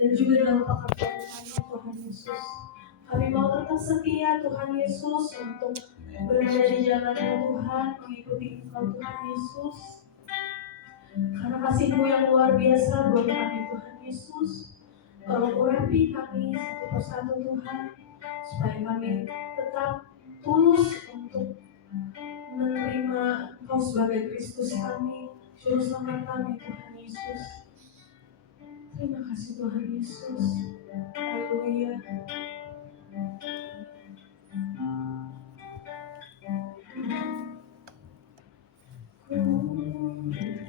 dan juga dalam pekerjaan kami Tuhan Yesus. Kami mau tetap setia Tuhan Yesus untuk berada di jalan-Mu Tuhan, mengikuti Engkau Tuhan Yesus. Karena kasih-Mu yang luar biasa buat kami Tuhan Yesus. Tolong urapi kami satu persatu Tuhan, supaya kami tetap tulus untuk menerima Engkau sebagai Kristus kami, Juru Selamat kami Tuhan Yesus. Terima kasih Tuhan Yesus. Haleluya.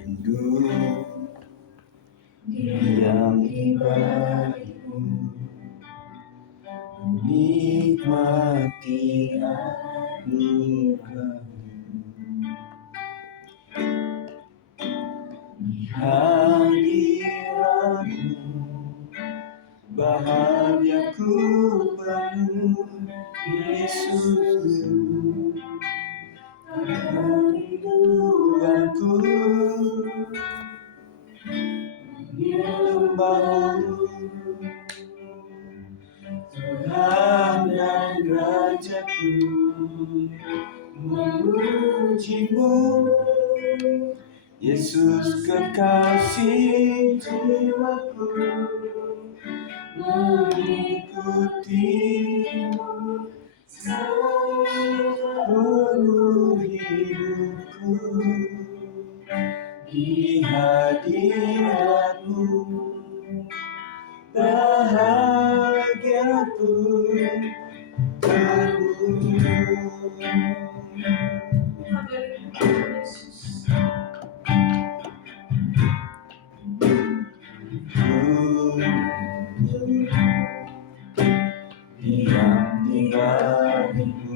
Rindu diam di balik-Mu, nikmati anugerah-Mu. Di hadirat-Mu bahagiaku penuh, Yesus. Kerinduanku menyembah-Mu, Tuhan dan Rajaku, memuji-Mu, Yesus kekasih jiwaku, mengikuti-Mu seluruh hidupku. Di hadirat-Mu bahagiaku penuh. Diam di balik-Mu,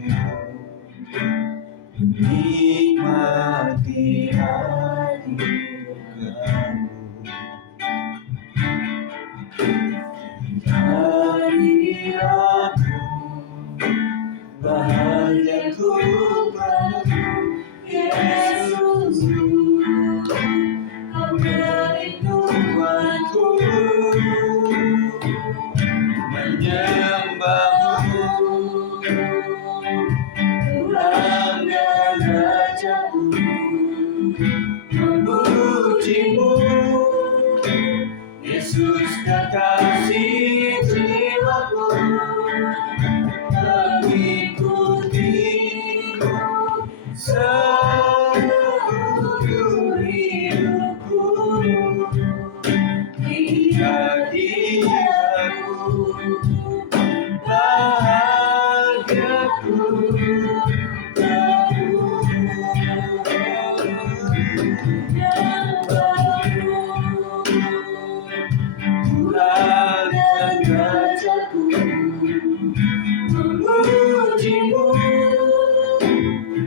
menikmati anugerah-Mu. Hadirat-Mu bahagiaku penuh, Yesus. Kau kerinduanku, menyembah-Mu, Tuhan dan Rajaku, memuji-Mu, Yesus kekasih jiwaku, mengikuti-Mu seluruh hidupku. Di hadirat-Mu bahagiaku penuh. Tuhan dan Rajaku, memuji-Mu,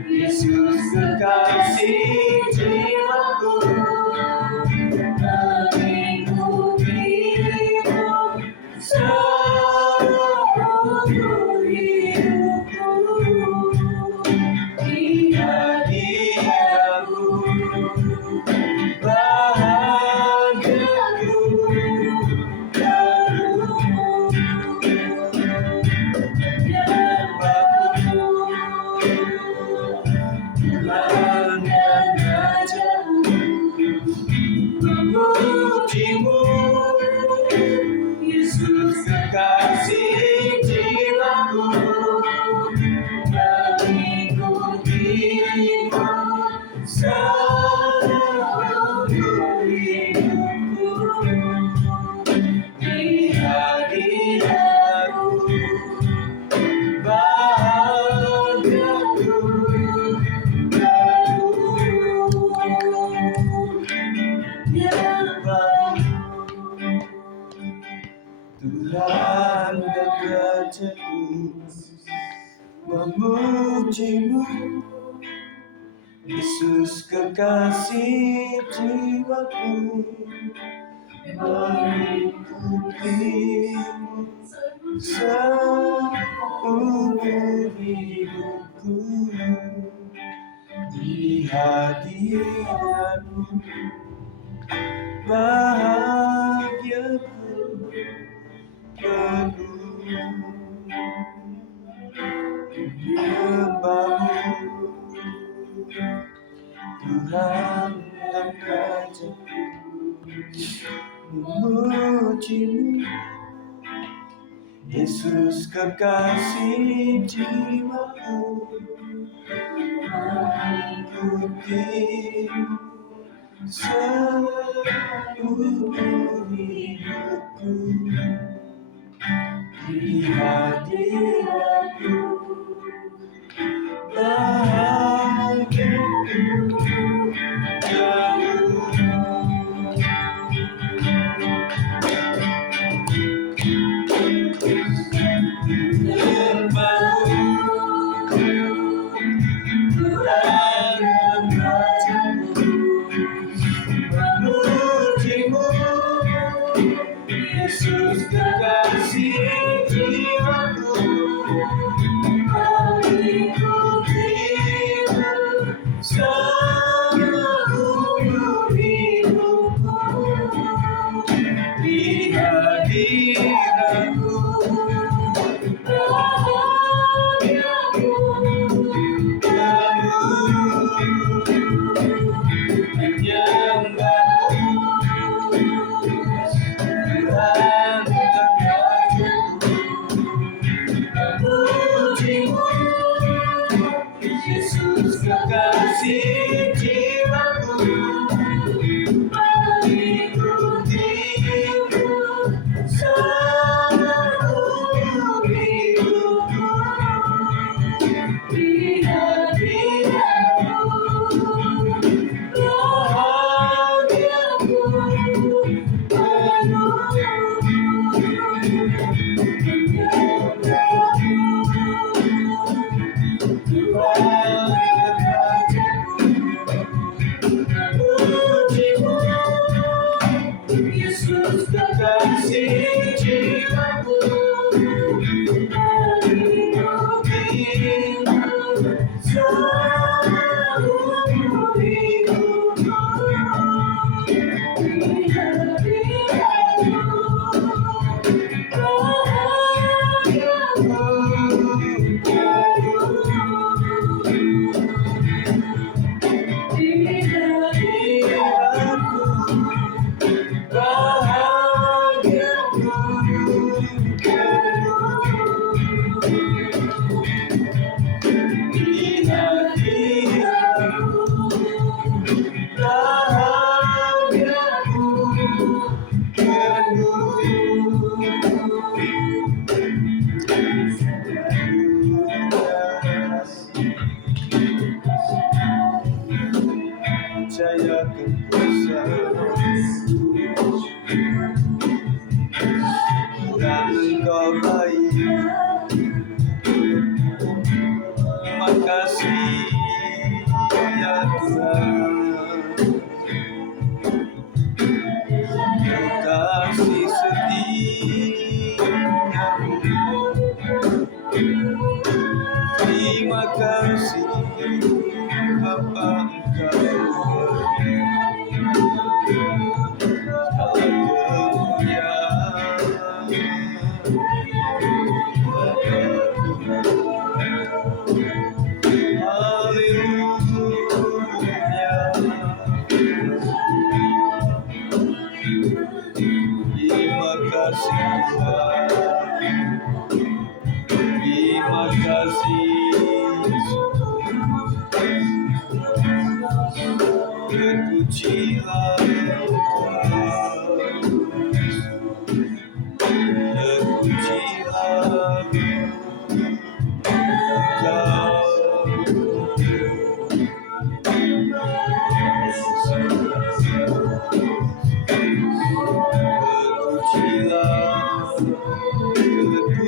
Yesus kekasih jiwaku, mengikuti-Mu seluruh hidupku. Di hadirat-Mu bahagiaku penuh. Tuhan dan Rajaku, memuji-Mu, Yesus kekasih jiwaku, mengikuti-Mu seluruh hidupku. Di hadirat-Mu bahagiaku Tuhan dan Rajaku, memuji-Mu, Yesus kekasih jiwaku, mengikuti-Mu seumur hidupku. Di hadirat-Mu bahagiaku memujimu, Yesus kekasih jiwaku. Mengikutimu seluruh hidupku, di hadiratmu bahagiaku jauh. Memujimu, Yesus kekasih jiwaku. Mengikutimu seluruh hidupku, di hadiratmu bahagiaku penuh menyembahmu, Tuhan kekasihku. Memujimu, Yesus kekasih jiwaku. Mengikutimu seluruh hidupku, di hadiratmu bahagiaku penuh menyembahmu, Tuhan kekasihku. Memujimu, Yesus kekasih jiwaku. Mengikutimu seluruh hidupku, di hadiratmu bahagiaku penuh, di hadiratmu bahagiaku penuh, di hadiratmu bahagiaku percaya kuasa dan Engkau baik. Makasih ya Tuhan, kasih setiamu. Terima kasih Bapa Engkau terima kasih Tuhan, terima kasih. Terpujilah terpujilah terpujilah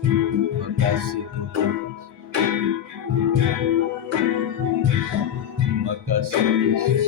Makasih Tuhan. Makasih Yesus.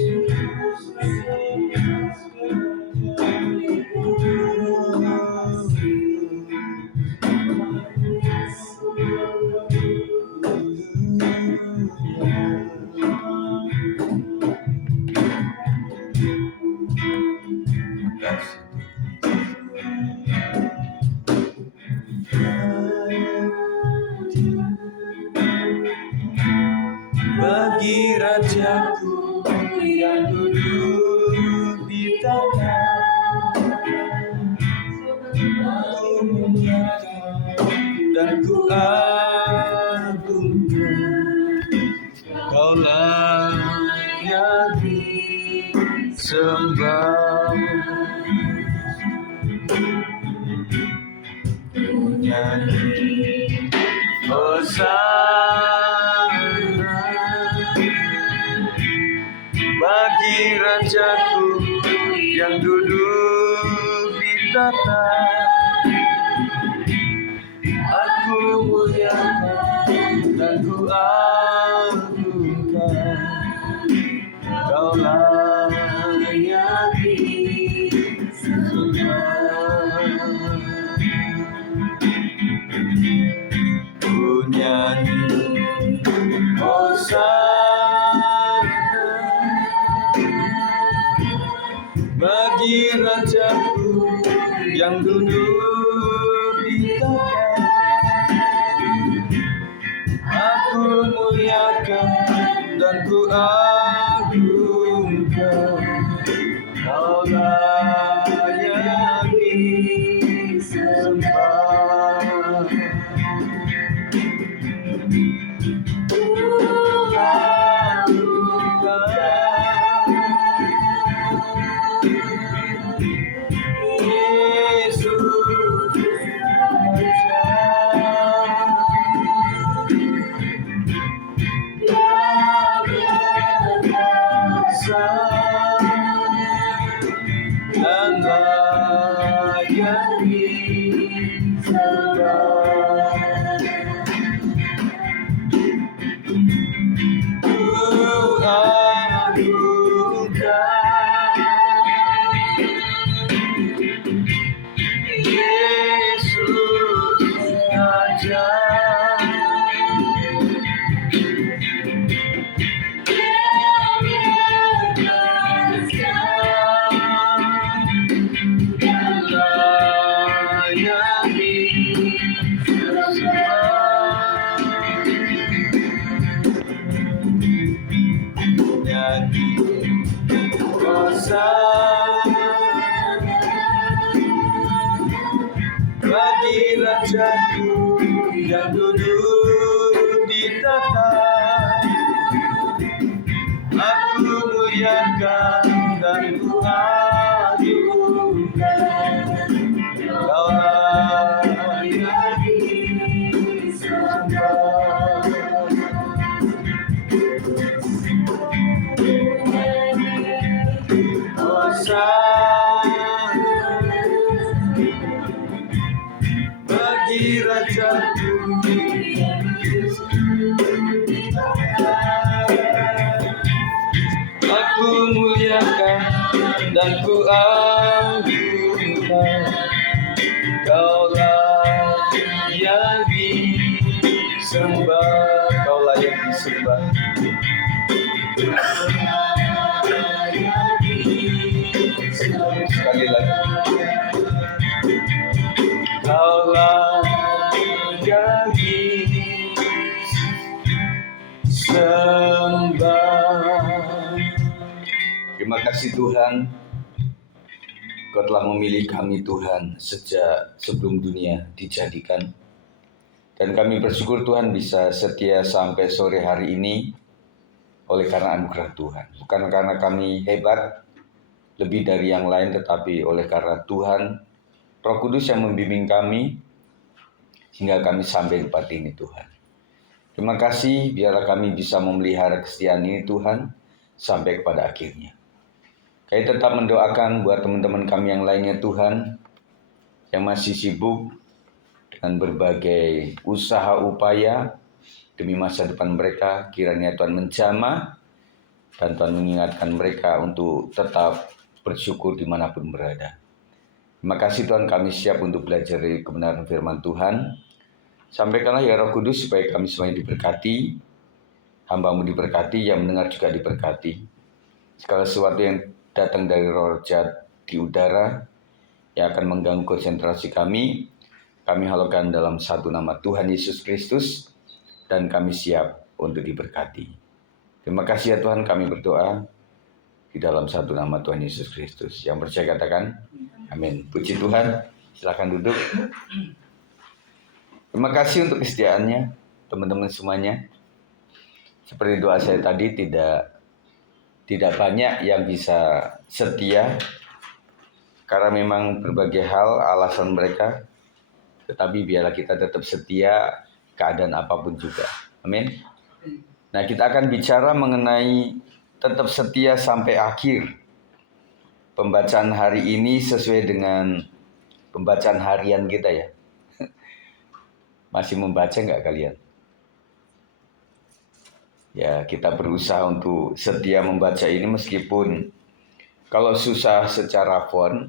Bagi rajaku yang duduk di tahta, aku muliakan dan ku agungkan. Kaulah yang disembah. Ku nyanyi Hosana bagi rajaku yang duduk di tahta. Aku muliakan dan ku agungkan. Kaulah yang disembah. Ku nyanyi Hosana bagi rajaku yang duduk di tahta. Aku muliakan dan ku agungkan. Kaulah yang disembah. Dan layak disembah. Ku agungkan Yesus Raja. Bagi rajaku yang duduk di tahta, aku muliakan dan ku agungkan. Kaulah yang disembah. Bagi rajaku aku muliakan dan ku agungkan. Kaulah yang disembah. Kaulah yang disembah. Sekali lagi. Kaulah yang disembah. Terima kasih Tuhan, Kau telah memilih kami Tuhan sejak sebelum dunia dijadikan. Dan kami bersyukur Tuhan bisa setia sampai sore hari ini oleh karena anugerah Tuhan. Bukan karena kami hebat, lebih dari yang lain, tetapi oleh karena Tuhan, Roh Kudus yang membimbing kami, hingga kami sampai di tempat ini Tuhan. Terima kasih, biarlah kami bisa memelihara kesetiaan ini Tuhan, sampai kepada akhirnya. Kami tetap mendoakan buat teman-teman kami yang lainnya Tuhan, yang masih sibuk dengan berbagai usaha upaya demi masa depan mereka. Kiranya Tuhan menjamah dan Tuhan mengingatkan mereka untuk tetap bersyukur dimanapun berada. Terima kasih Tuhan, kami siap untuk belajar dari kebenaran firman Tuhan. Sampaikanlah ya Roh Kudus supaya kami semuanya diberkati, hamba-Mu diberkati, yang mendengar juga diberkati. Segala sesuatu yang datang dari roh jahat di udara yang akan mengganggu konsentrasi kami halakan dalam satu nama Tuhan Yesus Kristus, dan kami siap untuk diberkati. Terima kasih ya Tuhan, kami berdoa di dalam satu nama Tuhan Yesus Kristus. Yang percaya katakan amin. Puji Tuhan, silakan duduk. Terima kasih untuk kesediaannya teman-teman semuanya. Seperti doa saya tadi, tidak banyak yang bisa setia karena memang berbagai hal alasan mereka, tetapi biarlah kita tetap setia keadaan apapun juga. Amin. Nah, kita akan bicara mengenai tetap setia sampai akhir. Pembacaan hari ini sesuai dengan pembacaan harian kita ya. Masih membaca nggak kalian? Ya, kita berusaha untuk setia membaca ini meskipun kalau susah secara font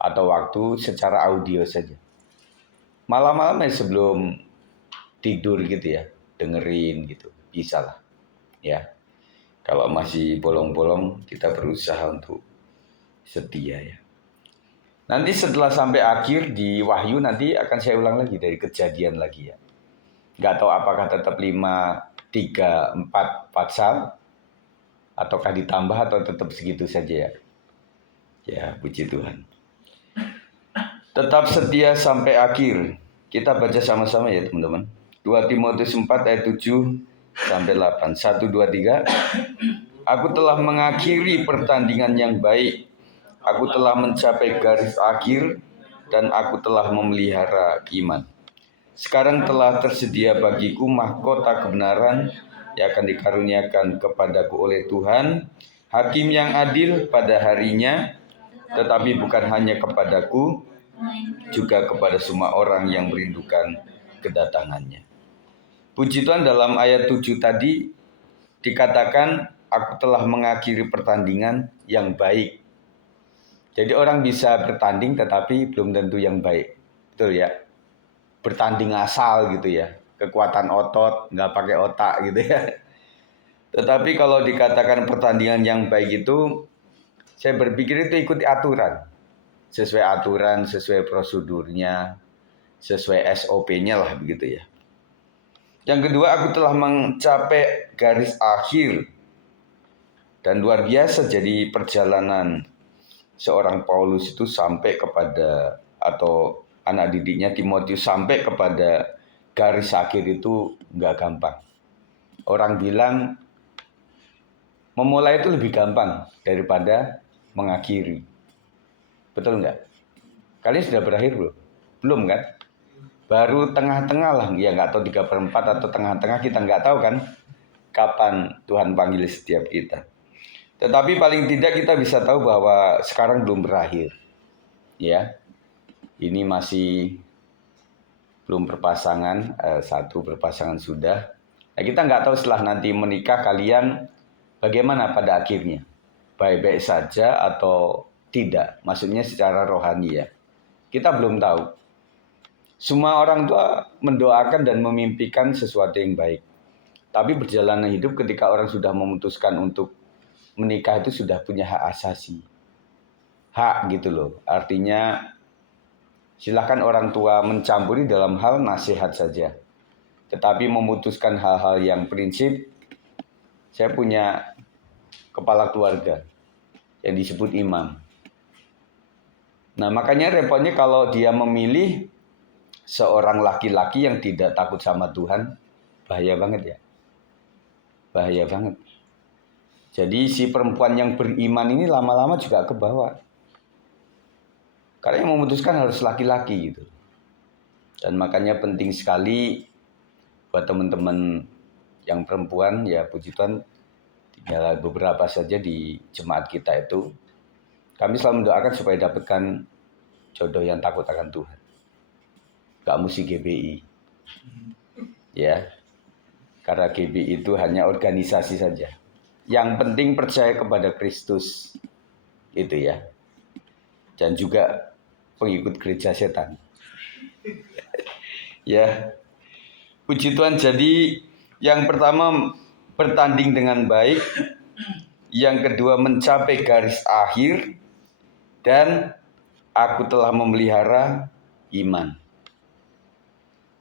atau waktu secara audio saja. Malam-malam sebelum tidur gitu ya, dengerin gitu, bisa lah. Ya, kalau masih bolong-bolong kita berusaha untuk setia ya. Nanti setelah sampai akhir di Wahyu nanti akan saya ulang lagi dari Kejadian lagi ya. Nggak tahu apakah tetap 5, 3, 4 pasal ataukah ditambah atau tetap segitu saja ya. Ya, puji Tuhan. Tetap setia sampai akhir. Kita baca sama-sama ya teman-teman. 2 Timotius 4 ayat 7 sampai 8. 1, 2, 3. Aku telah mengakhiri pertandingan yang baik. Aku telah mencapai garis akhir dan aku telah memelihara iman. Sekarang telah tersedia bagiku mahkota kebenaran yang akan dikaruniakan kepadaku oleh Tuhan, Hakim yang adil pada harinya, tetapi bukan hanya kepadaku, juga kepada semua orang yang merindukan kedatangannya. Puji Tuhan, dalam ayat 7 tadi dikatakan, aku telah mengakhiri pertandingan yang baik. Jadi orang bisa bertanding tetapi belum tentu yang baik. Betul ya? Bertanding asal gitu ya. Kekuatan otot, nggak pakai otak gitu ya. Tetapi kalau dikatakan pertandingan yang baik itu, saya berpikir itu ikuti aturan. Sesuai aturan, sesuai prosedurnya, sesuai SOP-nya lah begitu ya. Yang kedua, aku telah mencapai garis akhir. Dan luar biasa jadi perjalanan seorang Paulus itu sampai kepada, atau anak didiknya Timotius sampai kepada garis akhir itu nggak gampang. Orang bilang memulai itu lebih gampang daripada mengakhiri. Betul nggak? Kalian sudah berakhir belum? Belum kan? Baru tengah-tengah lah, ya nggak tahu 3/4 atau tengah-tengah, kita nggak tahu kan kapan Tuhan panggil setiap kita. Tetapi paling tidak kita bisa tahu bahwa sekarang belum berakhir. Ya, ini masih belum berpasangan, satu berpasangan sudah. Nah, kita nggak tahu setelah nanti menikah kalian bagaimana pada akhirnya. Baik-baik saja atau tidak, maksudnya secara rohani ya. Kita belum tahu. Semua orang tua mendoakan dan memimpikan sesuatu yang baik. Tapi perjalanan hidup ketika orang sudah memutuskan untuk menikah itu sudah punya hak asasi. Hak gitu loh. Artinya silakan orang tua mencampuri dalam hal nasihat saja. Tetapi memutuskan hal-hal yang prinsip, saya punya kepala keluarga yang disebut imam. Nah, makanya repotnya kalau dia memilih seorang laki-laki yang tidak takut sama Tuhan, bahaya banget ya. Bahaya banget. Jadi si perempuan yang beriman ini lama-lama juga ke bawah. Karena yang memutuskan harus laki-laki gitu. Dan makanya penting sekali buat teman-teman yang perempuan, ya puji Tuhan, tinggal beberapa saja di jemaat kita itu. Kami selalu mendoakan supaya dapatkan jodoh yang takut akan Tuhan. gak mesti GBI. Ya, karena GBI itu hanya organisasi saja. Yang penting percaya kepada Kristus, itu ya. Dan juga pengikut gereja setan. Ya, puji Tuhan. Jadi yang pertama bertanding dengan baik, yang kedua mencapai garis akhir, dan aku telah memelihara iman.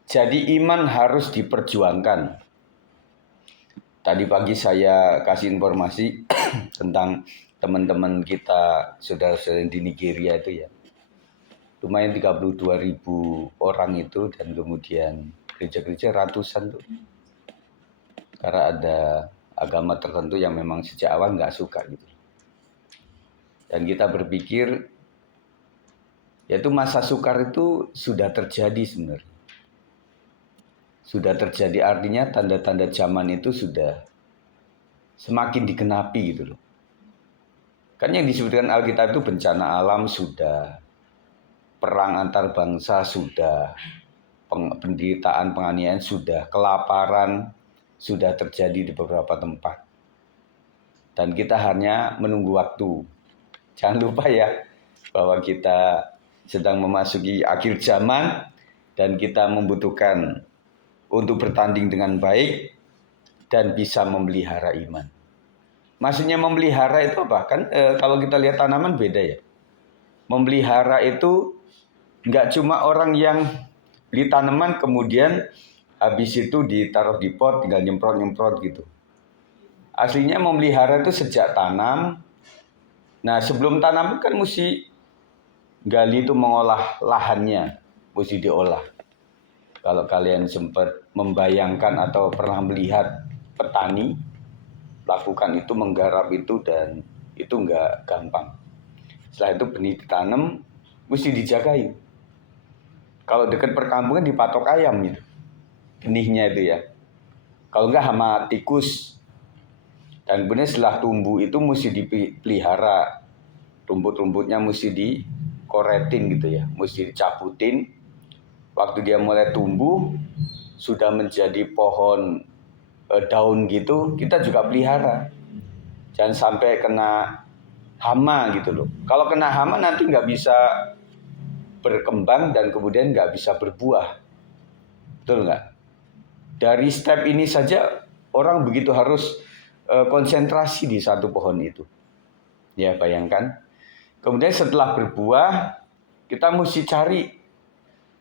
Jadi iman harus diperjuangkan. Tadi pagi saya kasih informasi tentang teman-teman kita, saudara-saudara di Nigeria itu ya. Lumayan 32.000 orang itu, dan kemudian gereja-gereja ratusan tuh. Karena ada agama tertentu yang memang sejak awal nggak suka gitu. Dan kita berpikir, yaitu masa sukar itu sudah terjadi sebenarnya. Sudah terjadi, artinya tanda-tanda zaman itu sudah semakin digenapi gitu loh. Kan yang disebutkan Alkitab itu bencana alam sudah, perang antar bangsa sudah, penderitaan, penganiayaan sudah, kelaparan sudah terjadi di beberapa tempat. Dan kita hanya menunggu waktu. Jangan lupa ya, bahwa kita sedang memasuki akhir zaman dan kita membutuhkan untuk bertanding dengan baik dan bisa memelihara iman. Maksudnya memelihara itu apa? Kan kalau kita lihat tanaman beda ya. Memelihara itu nggak cuma orang yang beli tanaman kemudian habis itu ditaruh di pot tinggal nyemprot-nyemprot gitu. Aslinya memelihara itu sejak tanam. Nah sebelum tanam kan mesti gali itu, mengolah lahannya, mesti diolah. Kalau kalian sempat membayangkan atau pernah melihat petani lakukan itu, menggarap itu, dan itu nggak gampang. Setelah itu benih ditanam, mesti dijagai. Kalau dekat perkampungan dipatok ayam gitu, benihnya itu ya. Kalau nggak hama tikus. Dan kemudian setelah tumbuh itu mesti dipelihara. Rumput-rumputnya mesti dikoretin gitu ya, mesti dicabutin. Waktu dia mulai tumbuh, sudah menjadi pohon daun gitu, kita juga pelihara. Jangan sampai kena hama gitu loh. Kalau kena hama nanti nggak bisa berkembang dan kemudian nggak bisa berbuah. Betul nggak? Dari step ini saja orang begitu harus konsentrasi di satu pohon itu. Ya bayangkan. Kemudian setelah berbuah, kita mesti cari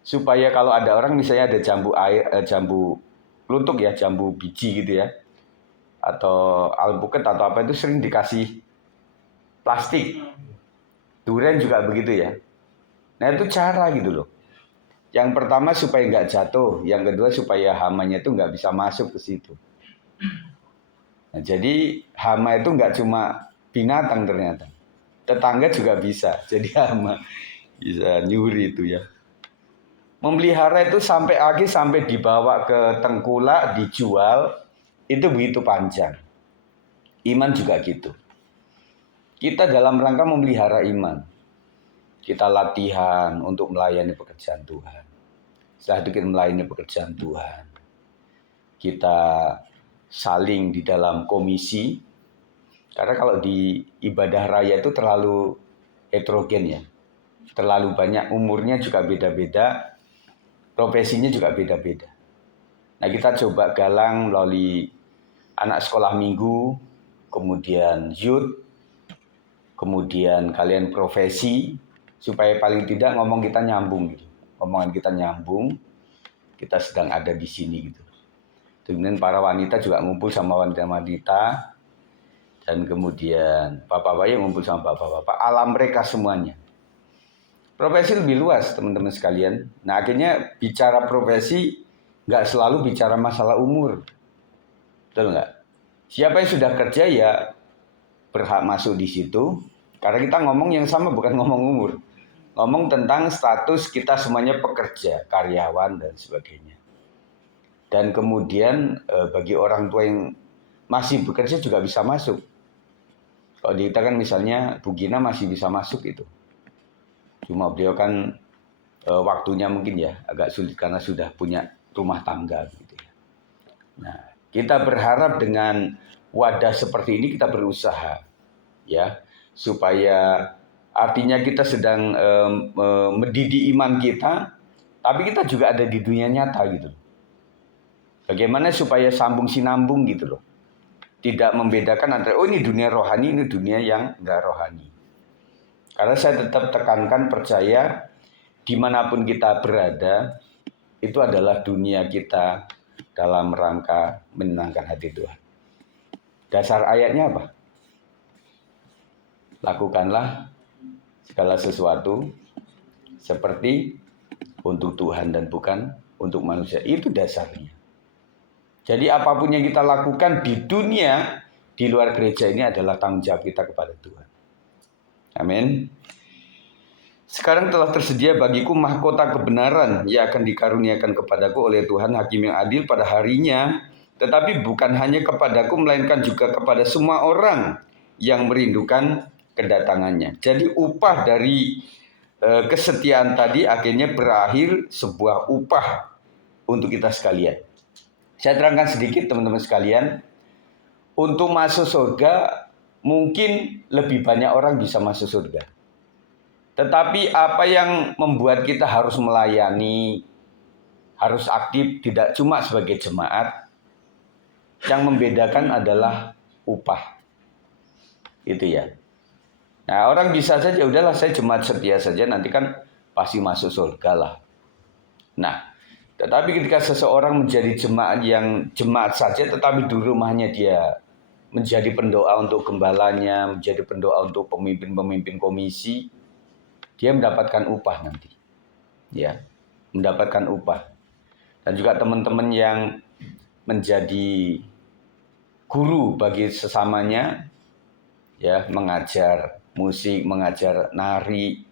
supaya kalau ada orang misalnya ada jambu air, jambu klutuk ya, jambu biji gitu ya, atau alpukat atau apa itu sering dikasih plastik. Durian juga begitu ya. Nah itu cara gitu loh. Yang pertama supaya nggak jatuh, yang kedua supaya hamanya itu nggak bisa masuk ke situ. Nah, jadi hama itu nggak cuma binatang ternyata, tetangga juga bisa jadi hama, bisa nyuri itu ya. Memelihara itu sampai akhir, sampai dibawa ke tengkulak, dijual, itu begitu panjang. Iman juga gitu. Kita dalam rangka memelihara iman. Kita latihan untuk melayani pekerjaan Tuhan. Setelah itu kita melayani pekerjaan Tuhan. Kita saling di dalam komisi. Karena kalau di ibadah raya itu terlalu heterogen ya. Terlalu banyak, umurnya juga beda-beda. Profesinya juga beda-beda. Nah kita coba galang melalui anak sekolah minggu, kemudian youth, kemudian kalian profesi, supaya paling tidak ngomong kita nyambung gitu. Omongan kita nyambung, kita sedang ada di sini gitu. Kemudian para wanita juga ngumpul sama wanita-wanita, dan kemudian bapak-bapak yang ngumpul sama bapak-bapak, alam mereka semuanya. Profesi lebih luas teman-teman sekalian. Nah akhirnya bicara profesi nggak selalu bicara masalah umur. Betul nggak? Siapa yang sudah kerja ya berhak masuk di situ. Karena kita ngomong yang sama, bukan ngomong umur. Ngomong tentang status kita semuanya pekerja, karyawan dan sebagainya. Dan kemudian bagi orang tua yang masih bekerja juga bisa masuk. Kalau di kita kan misalnya Bu Gina masih bisa masuk itu. Cuma beliau kan waktunya mungkin ya agak sulit karena sudah punya rumah tangga gitu ya. Nah, kita berharap dengan wadah seperti ini kita berusaha ya supaya artinya kita sedang mendidik iman kita, tapi kita juga ada di dunia nyata gitu. Bagaimana supaya sambung sinambung gitu loh. Tidak membedakan antara, oh ini dunia rohani, ini dunia yang enggak rohani. Karena saya tetap tekankan percaya dimanapun kita berada, itu adalah dunia kita dalam rangka menyenangkan hati Tuhan. Dasar ayatnya apa? Lakukanlah segala sesuatu seperti untuk Tuhan dan bukan untuk manusia. Itu dasarnya. Jadi apapun yang kita lakukan di dunia, di luar gereja ini adalah tanggung jawab kita kepada Tuhan. Amin. Sekarang telah tersedia bagiku mahkota kebenaran yang akan dikaruniakan kepadaku oleh Tuhan Hakim yang adil pada harinya. Tetapi bukan hanya kepadaku, melainkan juga kepada semua orang yang merindukan kedatangannya. Jadi upah dari kesetiaan tadi akhirnya berakhir sebuah upah untuk kita sekalian. Saya terangkan sedikit teman-teman sekalian. Untuk masuk surga mungkin lebih banyak orang bisa masuk surga. Tetapi apa yang membuat kita harus melayani, harus aktif, tidak cuma sebagai jemaat, yang membedakan adalah upah. Itu ya. Nah, orang bisa saja, udahlah saya jemaat setia saja, nanti kan pasti masuk surga lah. Nah, tetapi ketika seseorang menjadi jemaat yang jemaat saja, tetapi di rumahnya dia menjadi pendoa untuk gembalanya, menjadi pendoa untuk pemimpin-pemimpin komisi, dia mendapatkan upah nanti. Ya, mendapatkan upah. Dan juga teman-teman yang menjadi guru bagi sesamanya, ya, mengajar musik, mengajar nari,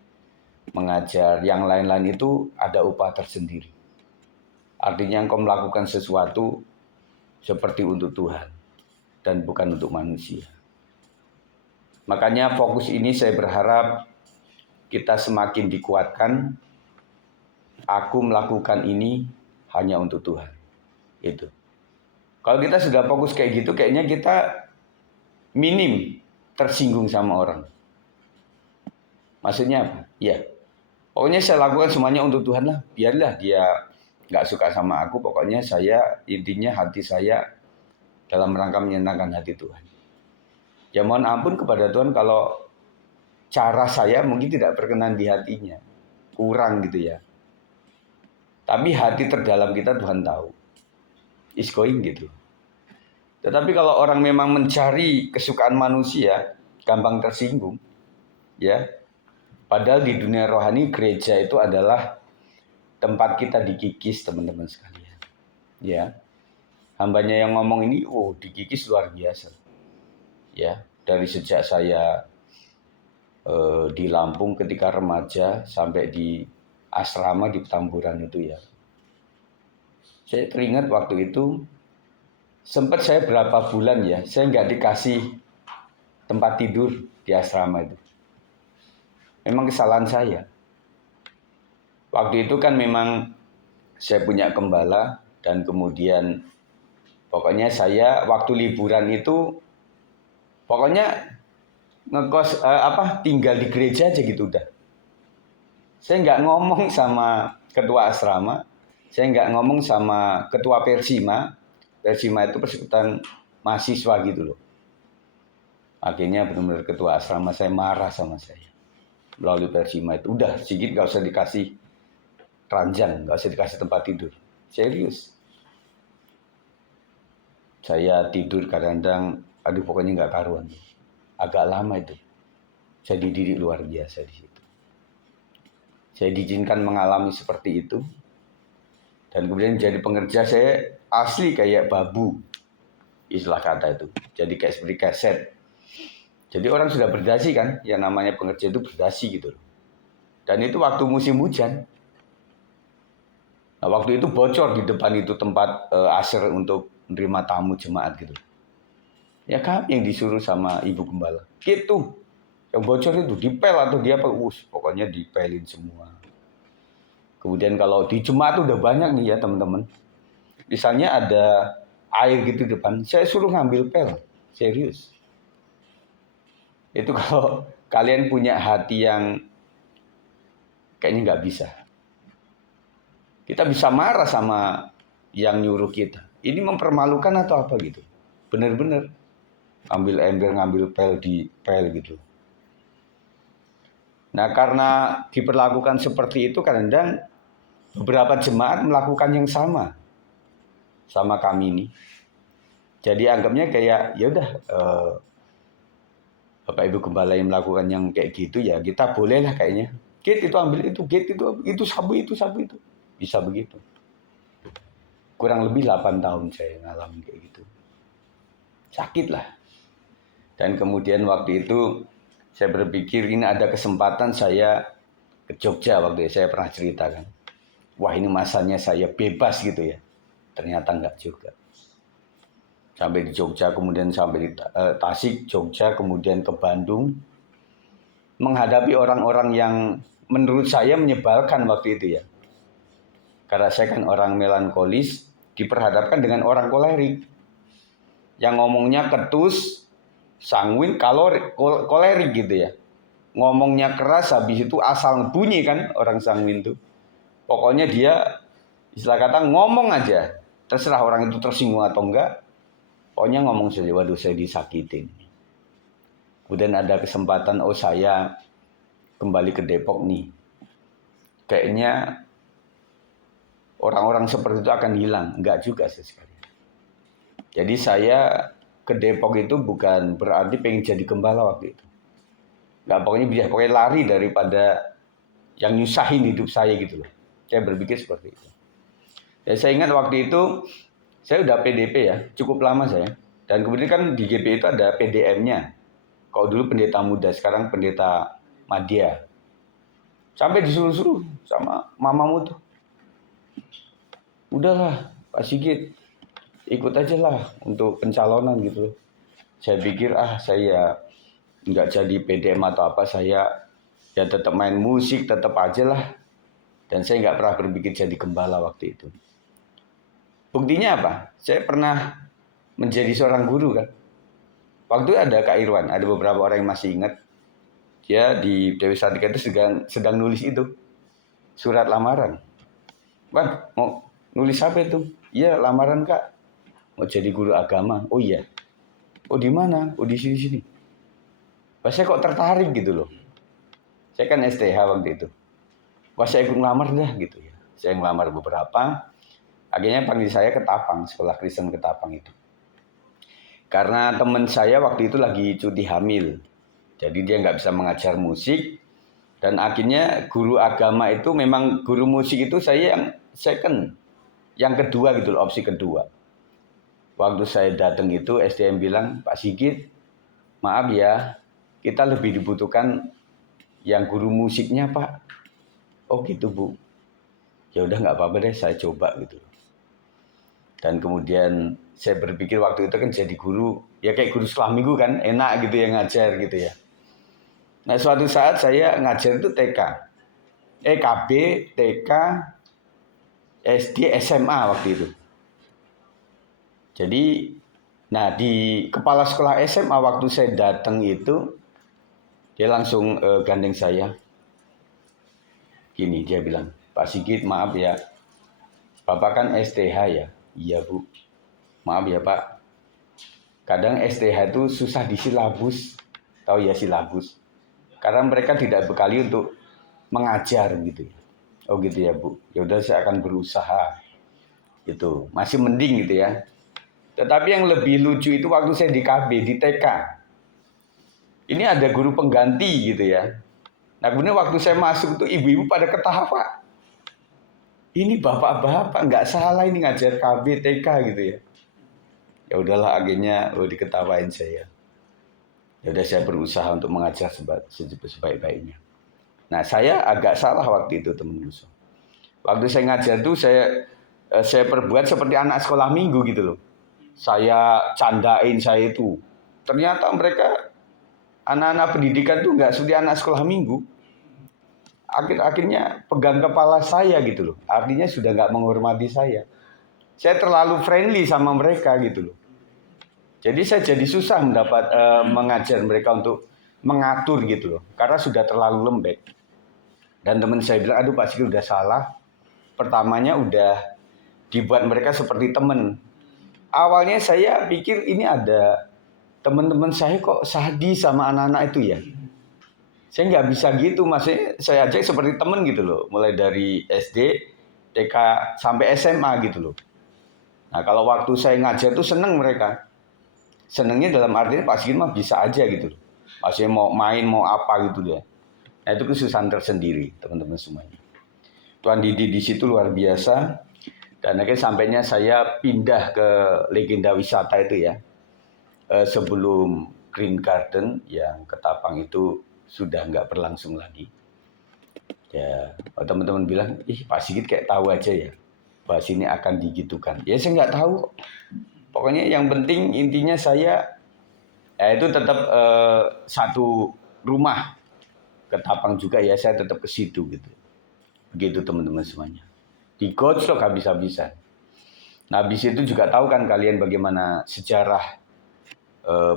mengajar yang lain-lain itu ada upah tersendiri. Artinya engkau melakukan sesuatu seperti untuk Tuhan dan bukan untuk manusia. Makanya fokus ini saya berharap kita semakin dikuatkan. Aku melakukan ini hanya untuk Tuhan. Itu. Kalau kita sudah fokus kayak gitu, kayaknya kita minim tersinggung sama orang. Maksudnya apa? Ya, pokoknya saya lakukan semuanya untuk Tuhan lah. Biarlah dia nggak suka sama aku, pokoknya saya, intinya hati saya dalam rangka menyenangkan hati Tuhan. Ya mohon ampun kepada Tuhan kalau cara saya mungkin tidak berkenan di hatinya. Kurang gitu ya. Tapi hati terdalam kita Tuhan tahu. Is going gitu. Tetapi kalau orang memang mencari kesukaan manusia, gampang tersinggung. Ya. Padahal di dunia rohani gereja itu adalah tempat kita dikikis teman-teman sekalian. Ya. Hambanya yang ngomong ini, dikikis luar biasa. Ya, dari sejak saya di Lampung ketika remaja sampai di asrama di Petamburan itu ya. Saya teringat waktu itu sempat saya berapa bulan ya, saya nggak dikasih tempat tidur di asrama itu. Memang kesalahan saya. Waktu itu kan memang saya punya gembala dan kemudian pokoknya saya waktu liburan itu pokoknya ngekos tinggal di gereja aja gitu udah. Saya nggak ngomong sama ketua asrama, saya nggak ngomong sama ketua Persima. Persima itu persekutuan mahasiswa gitu loh. Akhirnya benar-benar ketua asrama saya marah sama saya melalui Persima itu. Udah sedikit nggak usah dikasih ranjang, nggak usah dikasih tempat tidur. Serius. Saya tidur kadang-kadang, aduh pokoknya nggak karuan. Agak lama itu. Saya dididik luar biasa di situ. Saya diizinkan mengalami seperti itu. Dan kemudian jadi pengerja saya asli kayak babu. Istilah kata itu. Jadi kayak seperti keset. Jadi orang sudah berdasi kan. Yang namanya pengerja itu berdasi gitu. Dan itu waktu musim hujan. Nah, waktu itu bocor di depan itu tempat asr untuk menerima tamu jemaat gitu. Ya kami yang disuruh sama ibu gembala. Gitu. Yang bocor itu dipel atau dia apa? Pokoknya dipelin semua. Kemudian kalau di jemaat udah banyak nih ya teman-teman. Misalnya ada air gitu depan, saya suruh ngambil pel, serius. Itu kalau kalian punya hati yang kayaknya nggak bisa. Kita bisa marah sama yang nyuruh kita. Ini mempermalukan atau apa gitu. Bener-bener ambil ember, ngambil pel di pel gitu. Nah karena diperlakukan seperti itu kadang beberapa jemaat melakukan yang sama kami ini. Jadi anggapnya kayak ya udah Bapak Ibu Gembala yang melakukan yang kayak gitu ya kita boleh lah kayaknya. Gate itu ambil itu, gate itu sabu itu. Bisa begitu. Kurang lebih 8 tahun saya ngalamin kayak gitu. Sakit lah. Dan kemudian waktu itu saya berpikir ini ada kesempatan saya ke Jogja waktu itu saya pernah ceritakan. Wah ini masanya saya bebas gitu ya. Ternyata enggak juga. Sampai di Jogja, kemudian sampai di Tasik, Jogja, kemudian ke Bandung. Menghadapi orang-orang yang menurut saya menyebalkan waktu itu ya. Karena saya kan orang melankolis, diperhadapkan dengan orang kolerik. Yang ngomongnya ketus, sanguin, kolerik gitu ya. Ngomongnya keras, habis itu asal bunyi kan orang sanguin itu. Pokoknya dia, istilah kata ngomong aja. Terserah orang itu tersinggung atau enggak. Pokoknya ngomong saja, waduh saya disakitin. Kemudian ada kesempatan, saya kembali ke Depok nih. Kayaknya orang-orang seperti itu akan hilang. Enggak juga sekali. Jadi saya ke Depok itu bukan berarti pengen jadi gembala waktu itu. Enggak, pokoknya lari daripada yang nyusahin hidup saya gitu loh. Saya berpikir seperti itu. Ya, saya ingat waktu itu saya udah PDP ya, cukup lama saya. Dan kemudian kan di GP itu ada PDM-nya. Kalau dulu pendeta muda, sekarang pendeta madya. Sampai disuruh-suruh sama mamamu tuh. Udahlah, Pak Sigit, ikut aja lah untuk pencalonan gitu. Saya pikir saya nggak jadi PDM atau apa, saya ya tetap main musik, tetap aja lah. Dan saya nggak pernah berpikir jadi gembala waktu itu. Buktinya apa? Saya pernah menjadi seorang guru kan. Waktu ada Kak Irwan, ada beberapa orang yang masih ingat. Dia di Dewi Sartika itu sedang nulis itu. Surat lamaran. Bang, mau nulis apa itu? Iya, lamaran Kak. Mau jadi guru agama. Oh iya. Oh di mana? Oh di sini. Wah, saya kok tertarik gitu loh. Saya kan STH waktu itu. Wah, saya ikut ngelamar dah gitu ya. Saya ngelamar beberapa. Akhirnya panggil saya ke Tapang, sekolah Kristen ke Tapang itu. Karena teman saya waktu itu lagi cuti hamil. Jadi dia nggak bisa mengajar musik. Dan akhirnya guru agama itu memang guru musik itu saya yang second. Yang kedua gitu loh, opsi kedua. Waktu saya datang itu SDM bilang, Pak Sigit, maaf ya, kita lebih dibutuhkan yang guru musiknya Pak. Oh gitu Bu. Ya udah nggak apa-apa deh, saya coba gitu. Dan kemudian saya berpikir waktu itu kan jadi guru, ya kayak guru sekolah minggu kan, enak gitu ya ngajar gitu ya. Nah suatu saat saya ngajar itu TK, KB, TK, SD, SMA waktu itu. Jadi, nah di kepala sekolah SMA waktu saya datang itu, dia langsung gandeng saya. Gini dia bilang, Pak Sigit maaf ya, Bapak kan STH ya. Iya Bu, maaf ya Pak. Kadang STH itu susah disilabus, tahu ya silabus. Karena mereka tidak bekali untuk mengajar gitu. Oh gitu ya Bu. Ya udah saya akan berusaha. Itu masih mending gitu ya. Tetapi yang lebih lucu itu waktu saya di KB, di TK. Ini ada guru pengganti gitu ya. Nah kemudian waktu saya masuk itu ibu-ibu pada ketawa. Ini bapak-bapak nggak salah ini ngajar KB, TK gitu ya. Ya udahlah akhirnya diketawain saya. Ya udah saya berusaha untuk mengajar sebaik-baiknya. Nah saya agak salah waktu itu teman-teman. Waktu saya ngajar tuh saya perbuat seperti anak sekolah minggu gitu loh. Saya candain saya itu. Ternyata mereka anak-anak pendidikan tuh nggak seperti anak sekolah minggu. akhirnya pegang kepala saya gitu loh. Artinya sudah nggak menghormati saya. Saya terlalu friendly sama mereka gitu loh. Jadi saya jadi susah mengajar mereka untuk mengatur gitu loh. Karena sudah terlalu lembek. Dan teman saya bilang, aduh Pak Sigit udah salah. Pertamanya udah dibuat mereka seperti teman. Awalnya saya pikir ini ada teman-teman saya kok sadis sama anak-anak itu ya. Saya nggak bisa gitu, maksudnya saya ajak seperti teman gitu loh. Mulai dari SD, TK, sampai SMA gitu loh. Nah kalau waktu saya ngajar tuh seneng mereka. Senengnya dalam artinya Pak Sigit mah bisa aja gitu loh. Maksudnya mau main, mau apa gitu ya. Nah itu kesusahan tersendiri teman-teman semuanya. Tuan Didi di situ luar biasa. Dan akhirnya sampainya saya pindah ke legenda wisata itu ya. Sebelum Green Garden yang Ketapang itu sudah nggak berlangsung lagi. Ya, teman-teman bilang, ih Pak Sigit kayak tahu aja ya, bahwa sini akan digitukan. Ya saya nggak tahu. Pokoknya yang penting intinya saya, itu tetap satu rumah Ketapang juga ya, saya tetap ke situ gitu. Begitu teman-teman semuanya. Digocok habis-habisan. Nah, habis itu juga tahu kan kalian bagaimana sejarah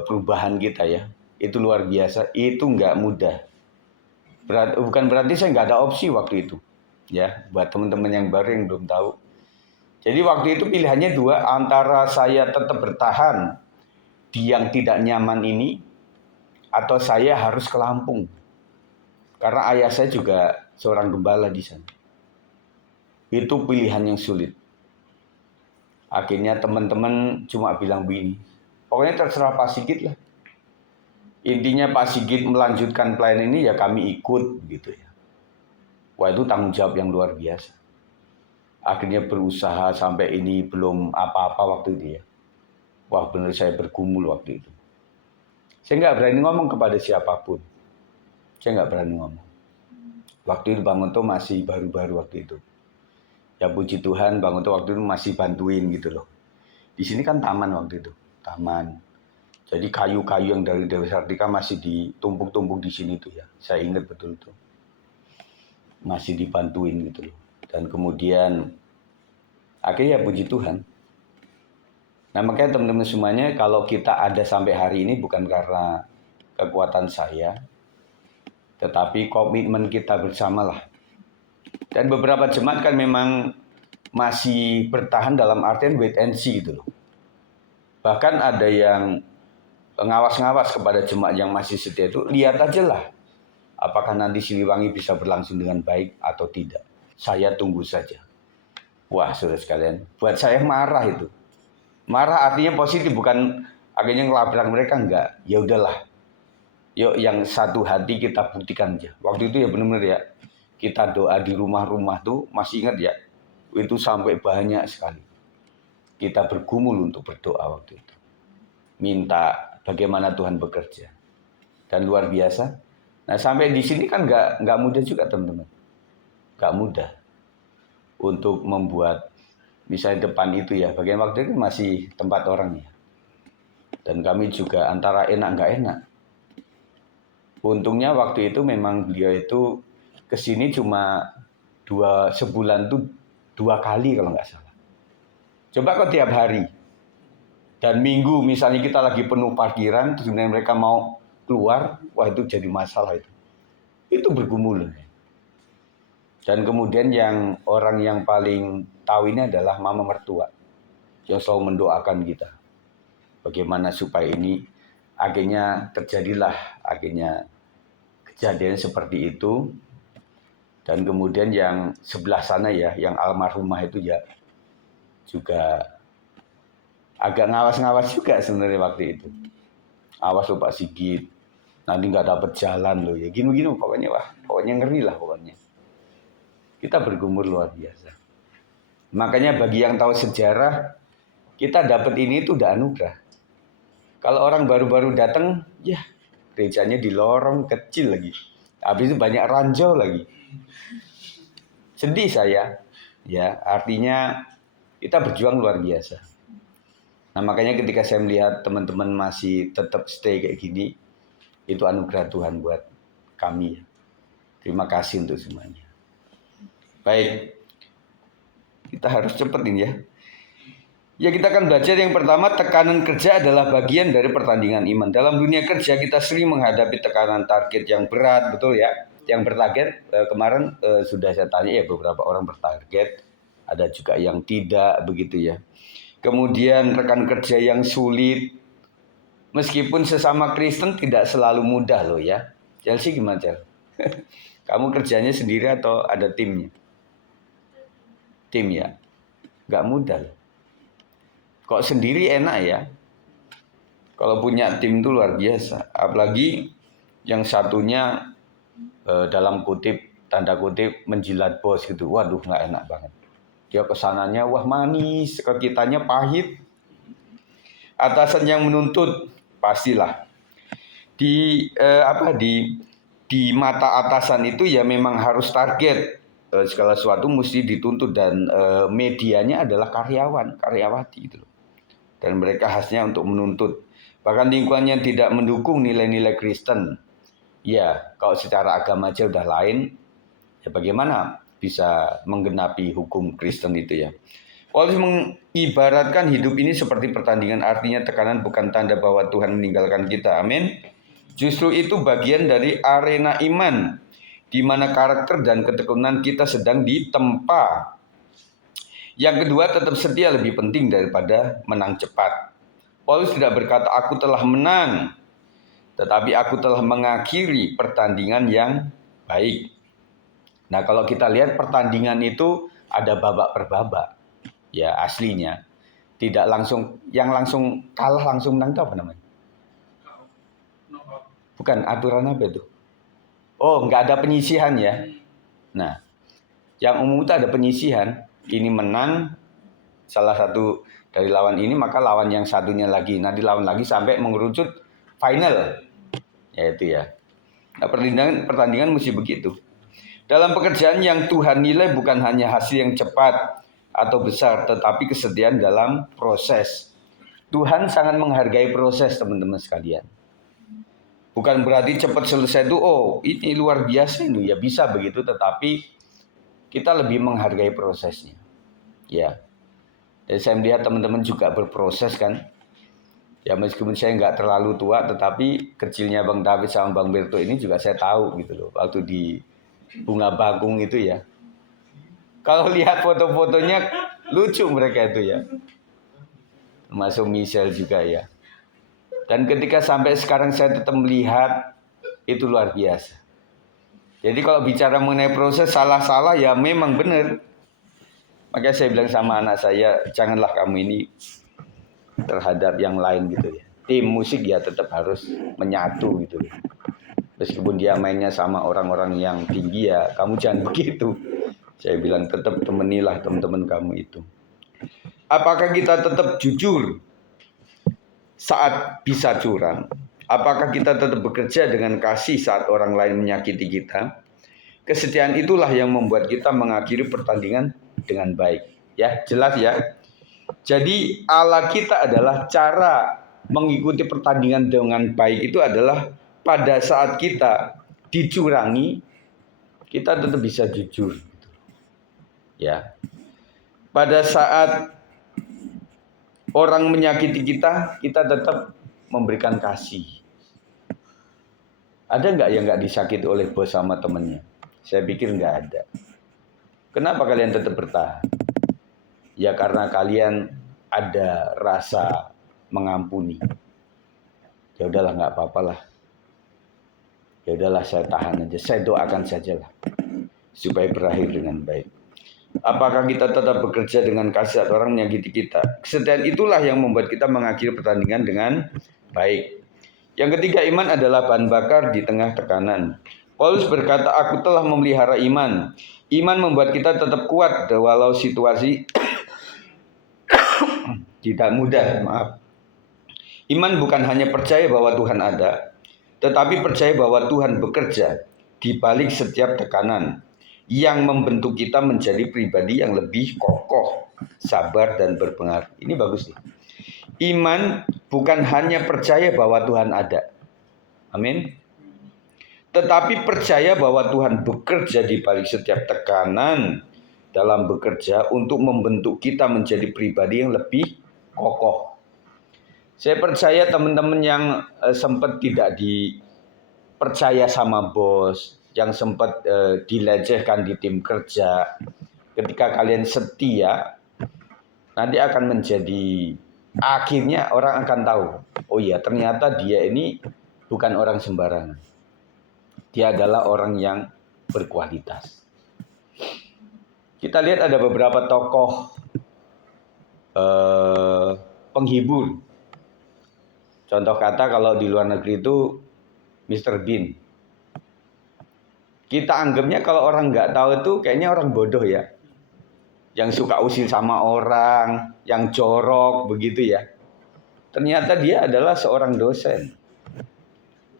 perubahan kita ya. Itu luar biasa, itu nggak mudah. Bukan berarti saya nggak ada opsi waktu itu. Ya, buat teman-teman yang baru yang belum tahu. Jadi waktu itu pilihannya dua, antara saya tetap bertahan di yang tidak nyaman ini, atau saya harus ke Lampung. Karena ayah saya juga seorang gembala di sana. Itu pilihan yang sulit. Akhirnya teman-teman cuma bilang begini, pokoknya terserah Pak Sigit lah. Intinya Pak Sigit melanjutkan plan ini ya kami ikut gitu ya. Wah itu tanggung jawab yang luar biasa. Akhirnya berusaha sampai ini belum apa-apa waktu itu ya. Wah benar saya bergumul waktu itu. Saya nggak berani ngomong kepada siapapun. Saya nggak berani ngomong. Waktu itu Bang Unto masih baru-baru waktu itu. Ya puji Tuhan Bang Unto waktu itu masih bantuin gitu loh. Di sini kan taman waktu itu. Taman. Jadi kayu-kayu yang dari Dewi Sartika masih ditumpuk-tumpuk di sini tuh ya. Saya ingat betul tuh. Masih dibantuin gitu loh. Dan kemudian akhirnya puji Tuhan. Nah makanya teman-teman semuanya kalau kita ada sampai hari ini bukan karena kekuatan saya. Tetapi komitmen kita bersama lah. Dan beberapa jemaat kan memang masih bertahan dalam artian wait and see gitu loh. Bahkan ada yang ngawas-ngawas kepada jemaat yang masih setia itu, lihat aja lah apakah nanti Siliwangi bisa berlangsung dengan baik atau tidak. Saya tunggu saja. Wah saudara sekalian, buat saya marah itu. Marah artinya positif, bukan akhirnya ngelabrak mereka, enggak. Ya udahlah, yuk yang satu hati kita buktikan aja. Waktu itu ya benar-benar ya, kita doa di rumah-rumah tuh, masih ingat ya, itu sampai banyak sekali. Kita bergumul untuk berdoa waktu itu. Minta bagaimana Tuhan bekerja. Dan luar biasa. Nah sampai di sini kan nggak mudah juga teman-teman. Nggak mudah. Untuk membuat, misalnya depan itu ya, bagian waktu itu masih tempat orang ya. Dan kami juga antara enak nggak enak. Untungnya waktu itu memang beliau itu kesini cuma sebulan tuh 2 kali kalau nggak salah. Coba kok tiap hari. Dan minggu misalnya kita lagi penuh parkiran, terus kemudian mereka mau keluar, wah itu jadi masalah itu. Itu bergumul. Dan kemudian yang orang yang paling tahu ini adalah mama mertua. Yang selalu mendoakan kita. Bagaimana supaya ini akhirnya terjadilah, akhirnya kejadian seperti itu. Dan kemudian yang sebelah sana ya, yang almarhumah itu ya juga agak ngawas-ngawas juga sebenarnya waktu itu. Awas loh Pak Sigit, nanti nggak dapat jalan loh ya. Gini-gini pokoknya pokoknya ngeri lah pokoknya. Kita bergumul luar biasa. Makanya bagi yang tahu sejarah, kita dapat ini itu udah anugerah. Kalau orang baru-baru datang, ya gerejanya di lorong kecil lagi. Habis itu banyak ranjau lagi. Sedih saya, ya artinya kita berjuang luar biasa. Nah makanya ketika saya melihat teman-teman masih tetap stay kayak gini, itu anugerah Tuhan buat kami. Terima kasih untuk semuanya. Baik, kita harus cepat ini ya. Ya, kita akan belajar yang pertama, tekanan kerja adalah bagian dari pertandingan iman. Dalam dunia kerja kita sering menghadapi tekanan target yang berat, betul ya? Yang bertarget, kemarin sudah saya tanya ya, beberapa orang bertarget, ada juga yang tidak begitu ya. Kemudian rekan kerja yang sulit, meskipun sesama Kristen tidak selalu mudah loh ya. Chelsea gimana, Chelsea? Kamu kerjanya sendiri atau ada timnya? Tim ya, nggak mudah loh. Kok sendiri enak ya? Kalau punya tim itu luar biasa. Apalagi yang satunya dalam kutip, tanda kutip menjilat bos gitu. Waduh, nggak enak banget. Dia kesananya wah manis, ke kitanya pahit. Atasan yang menuntut pastilah di mata atasan itu ya memang harus target, segala sesuatu mesti dituntut, dan medianya adalah karyawati gitu loh. Dan mereka khasnya untuk menuntut. Bahkan lingkungannya tidak mendukung nilai-nilai Kristen. Ya, kalau secara agama aja udah lain, ya bagaimana bisa menggenapi hukum Kristen itu ya. Paulus mengibaratkan hidup ini seperti pertandingan, artinya tekanan bukan tanda bahwa Tuhan meninggalkan kita. Amin. Justru itu bagian dari arena iman, di mana karakter dan ketekunan kita sedang ditempa. Yang kedua, tetap setia lebih penting daripada menang cepat. Paulus tidak berkata, aku telah menang, tetapi aku telah mengakhiri pertandingan yang baik. Nah, kalau kita lihat pertandingan itu ada babak per babak. Ya, aslinya. Tidak langsung, yang langsung kalah langsung menang itu apa namanya? Bukan, aturan apa itu? Oh, nggak ada penyisihan ya. Nah, yang umum itu ada penyisihan. Ini menang salah satu dari lawan ini, maka lawan yang satunya lagi. Nah, dilawan lagi sampai mengerucut final. Ya itu ya. Nah, pertandingan mesti begitu. Dalam pekerjaan yang Tuhan nilai bukan hanya hasil yang cepat atau besar, tetapi kesetiaan dalam proses. Tuhan sangat menghargai proses, teman-teman sekalian. Bukan berarti cepat selesai itu, oh ini luar biasa ini, ya bisa begitu, tetapi kita lebih menghargai prosesnya. Ya, dan saya melihat teman-teman juga berproses kan. Ya meskipun saya nggak terlalu tua, tetapi kecilnya Bang David sama Bang Berto ini juga saya tahu gitu loh. Waktu di Bunga Bakung itu ya. Kalau lihat foto-fotonya lucu mereka itu ya. Termasuk Michelle juga ya. Dan ketika sampai sekarang saya tetap melihat itu luar biasa. Jadi kalau bicara mengenai proses salah-salah ya memang benar. Makanya saya bilang sama anak saya, janganlah kamu ini terhadap yang lain gitu ya. Tim musik ya tetap harus menyatu gitu. Meskipun dia mainnya sama orang-orang yang tinggi ya, kamu jangan begitu. Saya bilang tetap temenilah teman-teman kamu itu. Apakah kita tetap jujur saat bisa curang? Apakah kita tetap bekerja dengan kasih saat orang lain menyakiti kita? Kesetiaan itulah yang membuat kita mengakhiri pertandingan dengan baik. Ya, jelas ya. Jadi Allah kita adalah cara mengikuti pertandingan dengan baik itu adalah pada saat kita dicurangi, kita tetap bisa jujur. Ya. Pada saat orang menyakiti kita, kita tetap memberikan kasih. Ada nggak yang nggak disakiti oleh bos sama temennya? Saya pikir nggak ada. Kenapa kalian tetap bertahan? Ya karena kalian ada rasa mengampuni. Ya udahlah nggak apa-apalah. Ya udahlah saya tahan aja. Saya doakan sajalah supaya berakhir dengan baik. Apakah kita tetap bekerja dengan kasih saat orang menyakiti kita? Kesetiaan itulah yang membuat kita mengakhiri pertandingan dengan baik. Yang ketiga, iman adalah bahan bakar di tengah tekanan. Paulus berkata, aku telah memelihara iman. Iman membuat kita tetap kuat walau situasi tidak mudah. Iman bukan hanya percaya bahwa Tuhan ada, tetapi percaya bahwa Tuhan bekerja di balik setiap tekanan yang membentuk kita menjadi pribadi yang lebih kokoh, sabar, dan berpengaruh. Ini bagus nih. Iman bukan hanya percaya bahwa Tuhan ada. Amin. tetapi percaya bahwa Tuhan bekerja di balik setiap tekanan dalam bekerja untuk membentuk kita menjadi pribadi yang lebih kokoh. Saya percaya teman-teman yang sempat tidak dipercaya sama bos, yang sempat dilecehkan di tim kerja, ketika kalian setia, nanti akan menjadi, akhirnya orang akan tahu, oh iya ternyata dia ini bukan orang sembarangan. Dia adalah orang yang berkualitas. Kita lihat ada beberapa tokoh penghibur. Contoh kata kalau di luar negeri itu Mr. Bean. Kita anggapnya kalau orang nggak tahu itu kayaknya orang bodoh ya. Yang suka usil sama orang, yang jorok begitu ya. Ternyata dia adalah seorang dosen.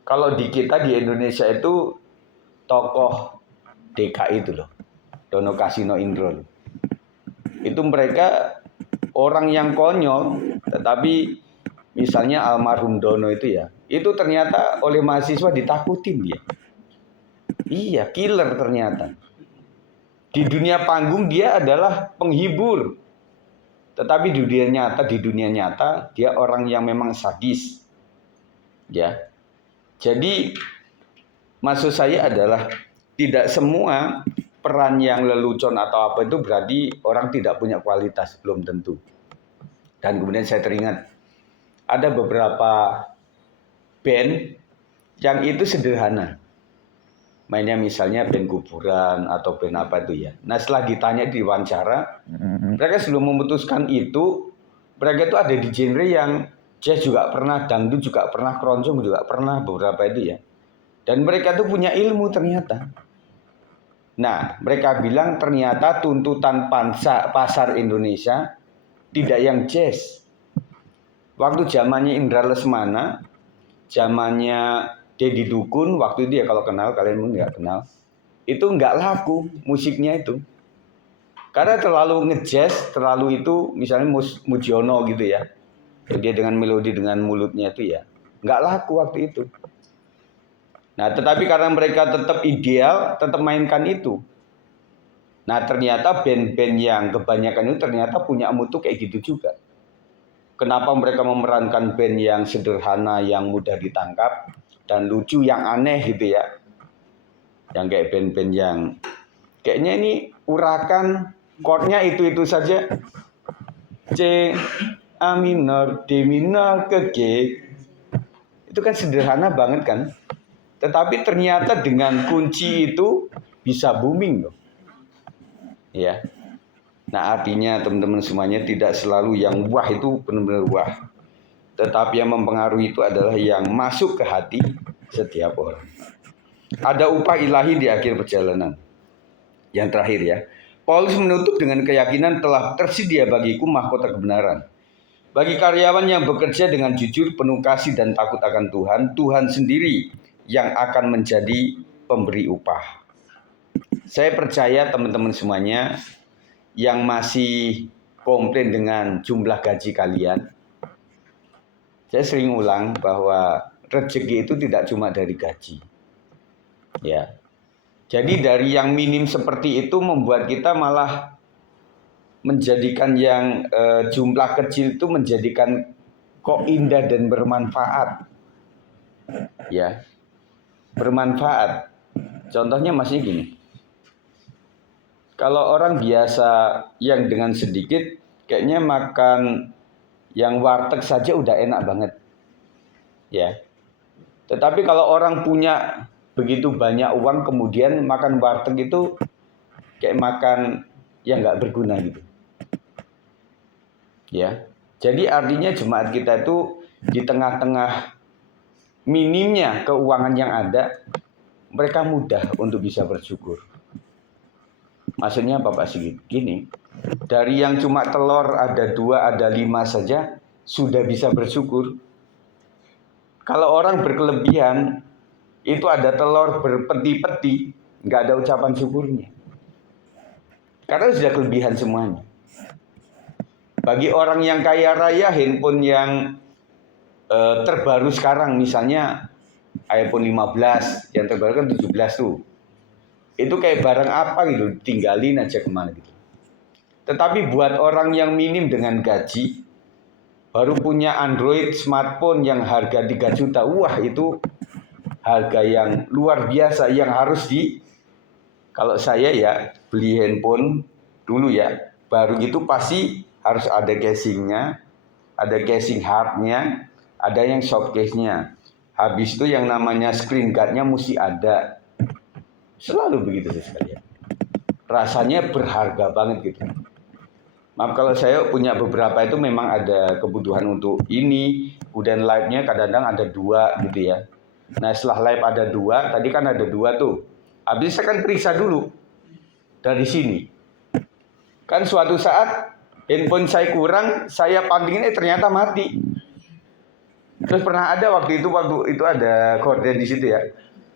Kalau di kita di Indonesia itu tokoh DKI itu loh. Dono Kasino Indro. Itu mereka orang yang konyol, tetapi misalnya almarhum Dono itu ya, itu ternyata oleh mahasiswa ditakutin dia. Iya, killer ternyata. Di dunia panggung dia adalah penghibur. Tetapi di dunia nyata dia orang yang memang sadis. Ya. Jadi maksud saya adalah tidak semua peran yang lelucon atau apa itu berarti orang tidak punya kualitas, belum tentu. Dan kemudian saya teringat ada beberapa band yang itu sederhana. Mainnya misalnya band kuburan atau band apa itu ya. Nah setelah ditanya di wawancara, mereka sebelum memutuskan itu, mereka itu ada di genre yang jazz juga pernah, dangdut juga pernah, keroncong juga pernah, beberapa itu ya. Dan mereka itu punya ilmu ternyata. Nah mereka bilang ternyata tuntutan pasar Indonesia tidak yang jazz. Waktu zamannya Indra Lesmana, zamannya Dedi Dukun, waktu itu ya kalau kenal, kalian mungkin nggak kenal, itu nggak laku musiknya itu. Karena terlalu ngejazz, terlalu itu misalnya Mujiono gitu ya. Dia dengan melodi dengan mulutnya itu ya, nggak laku waktu itu. Nah tetapi karena mereka tetap ideal, tetap mainkan itu. Nah ternyata band-band yang kebanyakan itu ternyata punya mutu kayak gitu juga. Kenapa mereka memerankan band yang sederhana, yang mudah ditangkap, dan lucu, yang aneh gitu ya. Yang kayak band-band yang kayaknya ini urakan, chordnya itu-itu saja. C, A minor, D minor, ke G. Itu kan sederhana banget kan. Tetapi ternyata dengan kunci itu bisa booming loh. Ya. Nah artinya teman-teman semuanya tidak selalu yang wah itu benar-benar wah. Tetapi yang mempengaruhi itu adalah yang masuk ke hati setiap orang. Ada upah ilahi di akhir perjalanan. Yang terakhir ya. Paulus menutup dengan keyakinan telah tersedia bagiku mahkota kebenaran. Bagi karyawan yang bekerja dengan jujur, penuh kasih dan takut akan Tuhan, Tuhan sendiri yang akan menjadi pemberi upah. Saya percaya teman-teman semuanya yang masih komplain dengan jumlah gaji kalian, saya sering ulang bahwa rezeki itu tidak cuma dari gaji. Ya. Jadi dari yang minim seperti itu membuat kita malah menjadikan yang jumlah kecil itu menjadikan kok indah dan bermanfaat. Ya. Bermanfaat. Contohnya masih gini. Kalau orang biasa yang dengan sedikit kayaknya makan yang warteg saja udah enak banget. Ya. Tetapi kalau orang punya begitu banyak uang kemudian makan warteg itu kayak makan yang nggak berguna gitu. Ya. Jadi artinya jemaat kita itu di tengah-tengah minimnya keuangan yang ada, mereka mudah untuk bisa bersyukur. Maksudnya apa Pak Sigit? Gini, dari yang cuma telur ada 2, ada 5 saja sudah bisa bersyukur. Kalau orang berkelebihan, itu ada telur berpeti-peti, nggak ada ucapan syukurnya. Karena sudah kelebihan semuanya. Bagi orang yang kaya raya, handphone yang terbaru sekarang misalnya iPhone 15, yang terbaru kan 17 tuh. Itu kayak barang apa gitu, tinggalin aja kemana gitu. Tetapi buat orang yang minim dengan gaji, baru punya Android smartphone yang harga 3 juta, wah itu harga yang luar biasa yang harus kalau saya ya beli handphone dulu ya, baru gitu pasti harus ada casingnya, ada casing hardnya, ada yang soft case-nya. Habis itu yang namanya screen guard-nya mesti ada. Selalu begitu sekalian. Rasanya berharga banget gitu. Maaf kalau saya punya beberapa itu memang ada kebutuhan untuk ini, kemudian live-nya kadang-kadang ada 2 gitu ya. Nah setelah live ada 2, tadi kan ada 2 tuh. Habis saya kan periksa dulu dari sini. Kan suatu saat handphone saya kurang, saya pantingin ternyata mati. Terus pernah ada waktu itu ada korden di situ ya.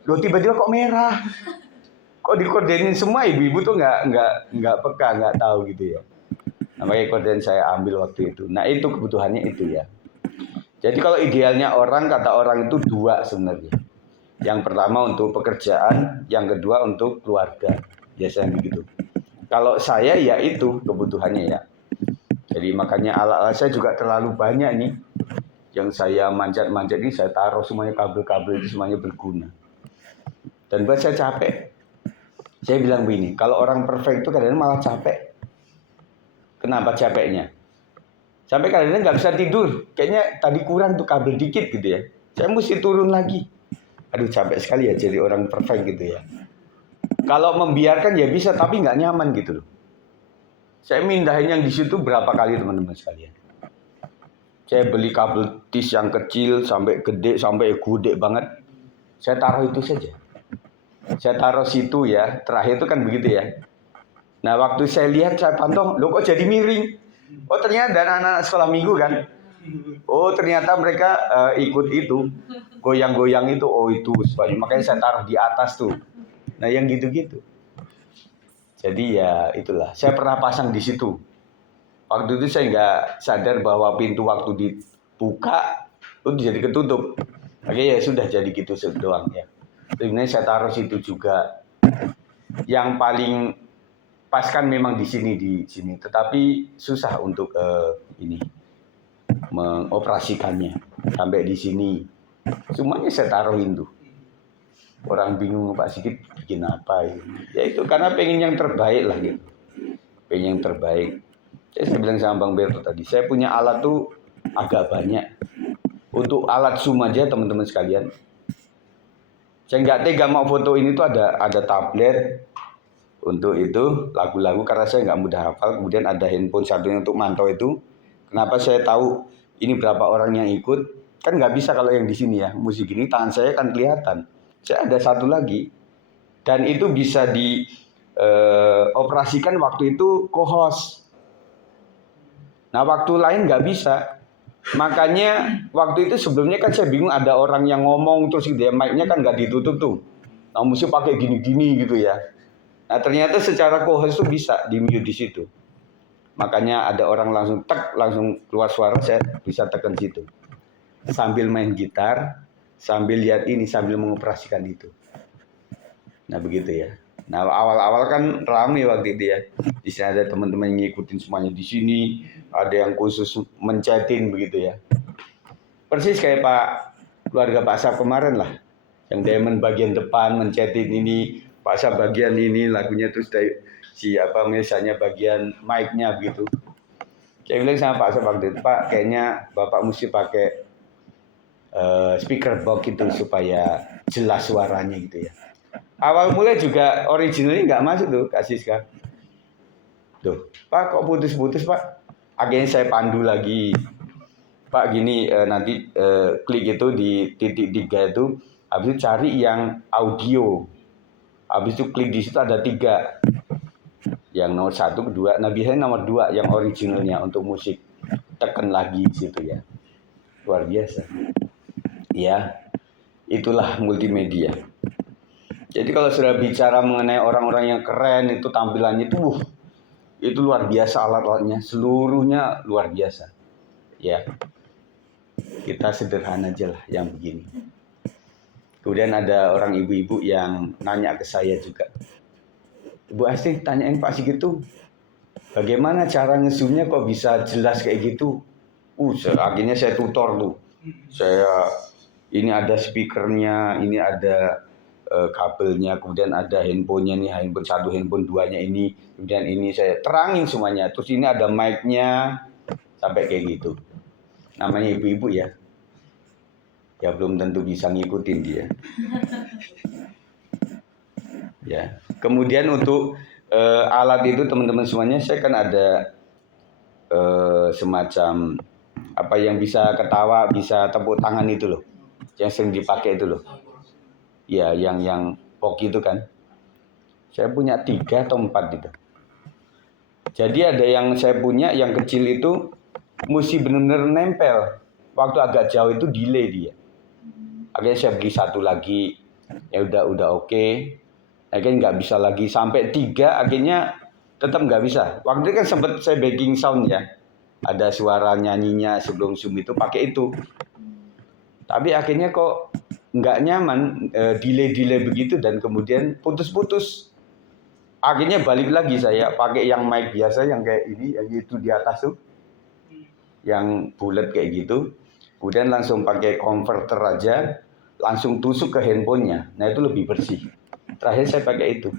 Loh tiba-tiba kok merah. Kok dikordenin semua, ibu-ibu tuh nggak peka, nggak tahu gitu ya. Nah, makanya korden saya ambil waktu itu. Nah itu kebutuhannya itu ya. Jadi kalau idealnya orang, kata orang itu 2 sebenarnya. Yang pertama untuk pekerjaan, yang kedua untuk keluarga. Biasanya begitu. Kalau saya ya itu kebutuhannya ya. Jadi makanya alat-alat saya juga terlalu banyak nih. Yang saya manjat-manjat ini saya taruh semuanya, kabel-kabel itu semuanya berguna. Dan buat saya capek. Saya bilang begini, kalau orang perfect itu kadang-kadang malah capek. Kenapa capeknya? Sampai kadang-kadang nggak bisa tidur. Kayaknya tadi kurang tuh kabel dikit gitu ya. Saya mesti turun lagi. Aduh capek sekali ya jadi orang perfect gitu ya. Kalau membiarkan ya bisa, tapi nggak nyaman gitu loh. Saya mindahin yang di situ berapa kali teman-teman sekalian. Saya beli kabel tis yang kecil sampai gede banget. Saya taruh itu saja. Saya taruh situ ya. Terakhir itu kan begitu ya. Nah waktu saya lihat, saya pantau, loh kok jadi miring? Oh ternyata anak-anak sekolah minggu kan. Oh ternyata mereka ikut itu. Goyang-goyang itu, oh itu sebagainya. Makanya saya taruh di atas tuh. Nah yang gitu-gitu. Jadi ya itulah. Saya pernah pasang di situ. Waktu itu saya nggak sadar bahwa pintu waktu dibuka itu jadi ketutup. Oke ya sudah jadi gitu doang ya. Sebenarnya saya taruh situ juga. Yang paling pas kan memang di sini. Tetapi susah untuk ini mengoperasikannya sampai di sini. Semuanya saya taruhin tuh. Orang bingung Pak Sigit bikin apa ini. Ya itu karena pengen yang terbaik lah gitu. Pengen yang terbaik. Saya bilang sama Bang Berto tadi, saya punya alat tuh agak banyak. Untuk alat zoom aja teman-teman sekalian. Saya nggak tega mau foto ini tuh ada tablet untuk itu lagu-lagu karena saya nggak mudah hafal. Kemudian ada handphone satunya untuk mantau itu. Kenapa saya tahu ini berapa orang yang ikut? Kan nggak bisa kalau yang di sini ya. Musik ini tangan saya kan kelihatan. Saya ada satu lagi dan itu bisa dioperasikan waktu itu co-host. Nah waktu lain nggak bisa. Makanya waktu itu sebelumnya kan saya bingung ada orang yang ngomong terus gitu ya, mic-nya kan nggak ditutup tuh. Nah mesti pakai gini-gini gitu ya. Nah ternyata secara co-host itu bisa di mute di situ. Makanya ada orang langsung langsung keluar suara, saya bisa tekan situ. Sambil main gitar, sambil lihat ini, sambil mengoperasikan itu. Nah begitu ya. Nah awal-awal kan ramai waktu itu ya. Di sini ada teman-teman yang ngikutin semuanya di sini, ada yang khusus mencetin begitu ya. Persis kayak keluarga Pak Saf kemarin lah, yang Diamond bagian depan mencetin ini, Pak Saf bagian ini lagunya terus misalnya bagian mic-nya begitu. Saya bilang sama Pak Saf waktu itu, Pak kayaknya Bapak mesti pakai speaker box itu supaya jelas suaranya gitu ya. Awal mulai juga originalnya nggak masuk tuh Kak Siska. Tuh, Pak kok putus-putus Pak? Akhirnya saya pandu lagi. Pak gini nanti klik itu di titik 3 itu, habis itu cari yang audio. Habis itu klik di situ ada 3. Yang nomor 1, kedua, nah biasanya nomor 2 yang originalnya untuk musik. Tekan lagi di situ ya. Luar biasa. Ya, itulah multimedia. Jadi kalau sudah bicara mengenai orang-orang yang keren itu tampilannya itu luar biasa alat-alatnya, seluruhnya luar biasa. Ya, kita sederhana aja lah yang begini. Kemudian ada orang ibu-ibu yang nanya ke saya juga, Bu Asti, tanyain Pak Sigit tuh, bagaimana cara nge-zoomnya kok bisa jelas kayak gitu? Akhirnya saya tutor tuh. Ini ada speakernya, ini ada kabelnya, kemudian ada handphonenya nih, handphone satu, handphone duanya ini, kemudian ini saya terangin semuanya. Terus ini ada mic-nya, sampai kayak gitu. Namanya ibu-ibu ya. Ya belum tentu bisa ngikutin dia. Ya. Kemudian untuk alat itu teman-teman semuanya, saya kan ada semacam apa yang bisa ketawa, bisa tepuk tangan itu loh, yang sering dipakai itu loh. Ya, yang pok itu kan. Saya punya 3 atau 4 gitu. Jadi ada yang saya punya yang kecil itu mesti benar-benar nempel. Waktu agak jauh itu delay dia. Akhirnya saya beli 1 lagi, ya udah oke. Akhirnya nggak bisa lagi sampai 3, akhirnya tetap nggak bisa. Waktu itu kan sempat saya backing sound ya, ada suara nyanyinya sebelum Zoom itu pakai itu. Tapi akhirnya kok nggak nyaman, delay begitu dan kemudian putus-putus. Akhirnya balik lagi saya pakai yang mic biasa yang kayak ini, yang itu di atas tuh, yang bulat kayak gitu. Kemudian langsung pakai converter aja, langsung tusuk ke handphonenya. Nah itu lebih bersih. Terakhir saya pakai itu.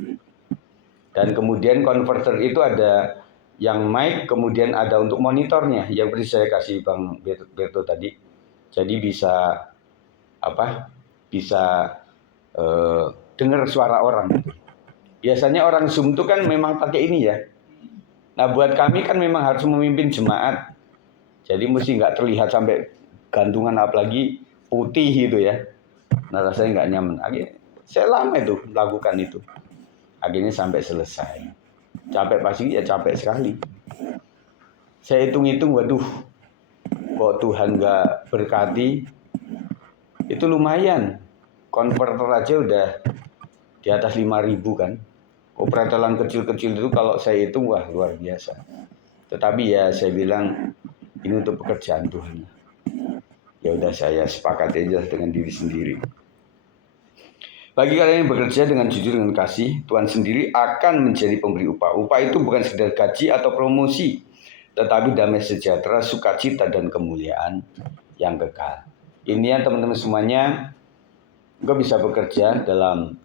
Dan kemudian converter itu ada yang mic, kemudian ada untuk monitornya, yang seperti saya kasih Bang Berto tadi. Jadi bisa dengar suara orang. Biasanya orang Zoom itu kan memang pakai ini ya. Nah buat kami kan memang harus memimpin jemaat. Jadi mesti nggak terlihat sampai gantungan, apalagi putih gitu ya. Nah rasanya nggak nyaman. Akhirnya saya lama itu melakukan itu. Akhirnya sampai selesai. Capek pasti ya, capek sekali. Saya hitung-hitung, waduh, kok Tuhan nggak berkati. Itu lumayan. Konverter aja udah di atas 5.000 kan. Operatoran kecil-kecil itu kalau saya hitung, wah luar biasa. Tetapi ya saya bilang ini untuk pekerjaan Tuhan. Ya udah saya sepakat aja dengan diri sendiri. Bagi kalian yang bekerja dengan jujur dengan kasih, Tuhan sendiri akan menjadi pemberi upah. Upah itu bukan sekedar gaji atau promosi, tetapi damai sejahtera, sukacita dan kemuliaan yang kekal. Ini ya teman-teman semuanya, engkau bisa bekerja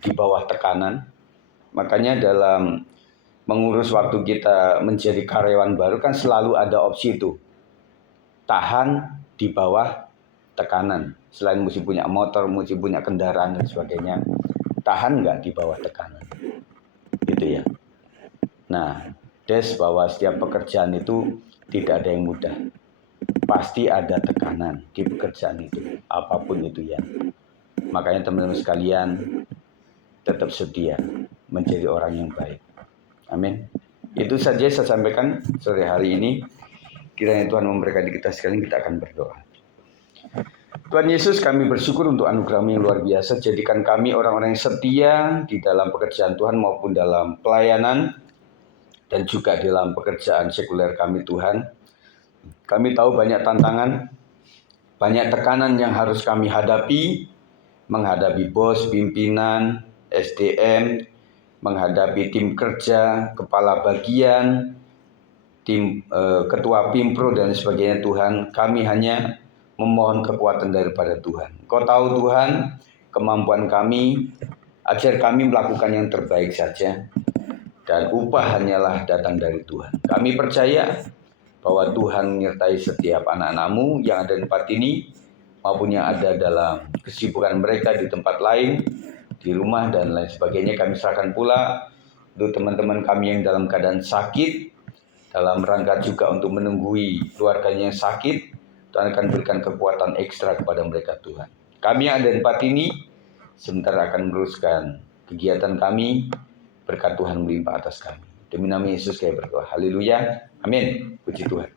di bawah tekanan. Makanya dalam mengurus waktu kita menjadi karyawan baru kan selalu ada opsi itu. Tahan di bawah tekanan. Selain mesti punya motor, mesti punya kendaraan dan sebagainya, tahan nggak di bawah tekanan. Gitu ya. Nah, bahwa setiap pekerjaan itu tidak ada yang mudah. Pasti ada tekanan di pekerjaan itu, apapun itu ya. Makanya teman-teman sekalian tetap setia menjadi orang yang baik. Amin. Itu saja saya sampaikan sore hari ini. Kiranya Tuhan memberkati kita sekalian, kita akan berdoa. Tuhan Yesus, kami bersyukur untuk anugerah-Mu yang luar biasa. Jadikan kami orang-orang yang setia di dalam pekerjaan Tuhan maupun dalam pelayanan dan juga dalam pekerjaan sekuler kami Tuhan. Kami tahu banyak tantangan, banyak tekanan yang harus kami hadapi, menghadapi bos, pimpinan, SDM, menghadapi tim kerja, kepala bagian, tim ketua Pimpro dan sebagainya Tuhan. Kami hanya memohon kekuatan daripada Tuhan. Kau tahu Tuhan kemampuan kami, ajar kami melakukan yang terbaik saja. Dan upah hanyalah datang dari Tuhan. Kami percaya bahwa Tuhan menyertai setiap anak-anak-Mu yang ada di tempat ini, maupun yang ada dalam kesibukan mereka di tempat lain, di rumah dan lain sebagainya. Kami serahkan pula untuk teman-teman kami yang dalam keadaan sakit, dalam rangka juga untuk menunggui keluarganya yang sakit. Tuhan akan berikan kekuatan ekstra kepada mereka Tuhan. Kami yang ada di tempat ini sebentar akan meneruskan kegiatan kami. Berkat Tuhan melimpah atas kami. Demi nama Yesus kami berdoa. Haleluya. Amin. Puji Tuhan.